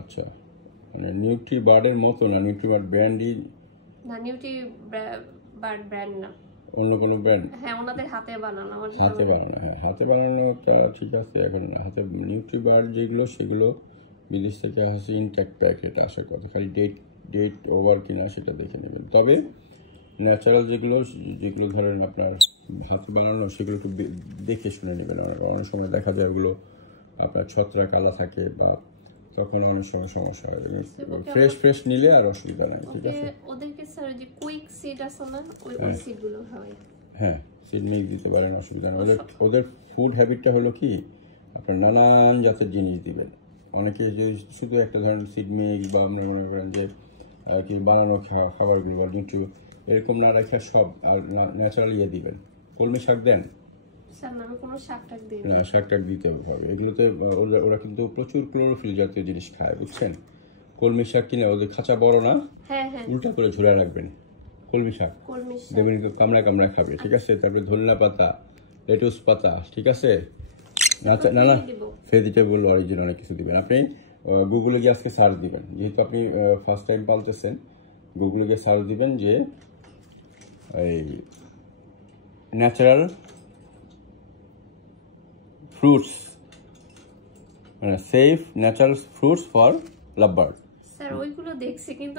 আচ্ছা, মানে নিউট্রি বার্ডের মতো না? নিউট্রি বার্ড ব্র্যান্ডই না, নিউট্রি বার্ড ব্র্যান্ড না, অন্য কোনো ব্র্যান্ড? হ্যাঁ ওনাদের হাতে বানানো। আমার হাতে বানানো, হ্যাঁ হাতে বানানোটা ঠিক আছে। এখন হাতে নিউট্রি বার্ড যেগুলো সেগুলো বিদেশ থেকে আসে ইনট্যাক্ট প্যাকেট আসার কথা, খালি ডেট ওভার কিনা সেটা দেখে নেবেন। তবে ন্যাচারাল যেগুলো যেগুলো ধরেন আপনার হাতে বানানো সেগুলো একটু দেখে শুনে নেবেন। অনেক সময় দেখা যায় ওগুলো আপনার ছত্রাক কালা থাকে বা তখন অনেক সময় সমস্যা হয়। ফ্রেশ নিলে আর অসুবিধা নাই, ঠিক আছে। ওদেরকে স্যার যে কুইক সিড আছে না, ওই সিডগুলো হয়। হ্যাঁ, সিড মিক্স দিতে পারেন, অসুবিধা নেই। ওদের ফুড হ্যাবিটটা হলো কি আপনার নানান জাতের জিনিস দিবেন। অনেকে যে শুধু একটা ধরনের সিড মিক্স বা আপনি মনে করেন যে আর কি বানানো খাবারগুলো বা নিচু এরকম না রেখে সব আর ন্যাচারাল ইয়ে দিবেন। কলমি শাক দেন? স্যার না, আমি কোনো শাক টাক দিই না, শাক টাক দিতে হবে। এগুলোতে ওরা কিন্তু প্রচুর ক্লোরোফিল জাতীয় জিনিস খায়, বুঝছেন। কলমি শাক কিনে ওদের খাঁচা বড় না, হ্যাঁ হ্যাঁ, উল্টা করে ঝুলে রাখবেন কলমি শাক, দেখবেন কামড়া খাবে, ঠিক আছে। তারপরে ধনিয়া পাতা, লেটুস পাতা, ঠিক আছে। না না, ভেজিটেবল অরিজিন অনেক কিছু দিবেন। আপনি গুগলে গিয়ে আজকে সার্চ দিবেন, যেহেতু আপনি ফার্স্ট টাইম পালতেছেন, গুগলে গিয়ে সার্চ দিবেন যে এই ন্যাচারাল ফ্রুটস, মানে safe natural fruits for love bird. Sir ওইগুলো দেখছি কিন্তু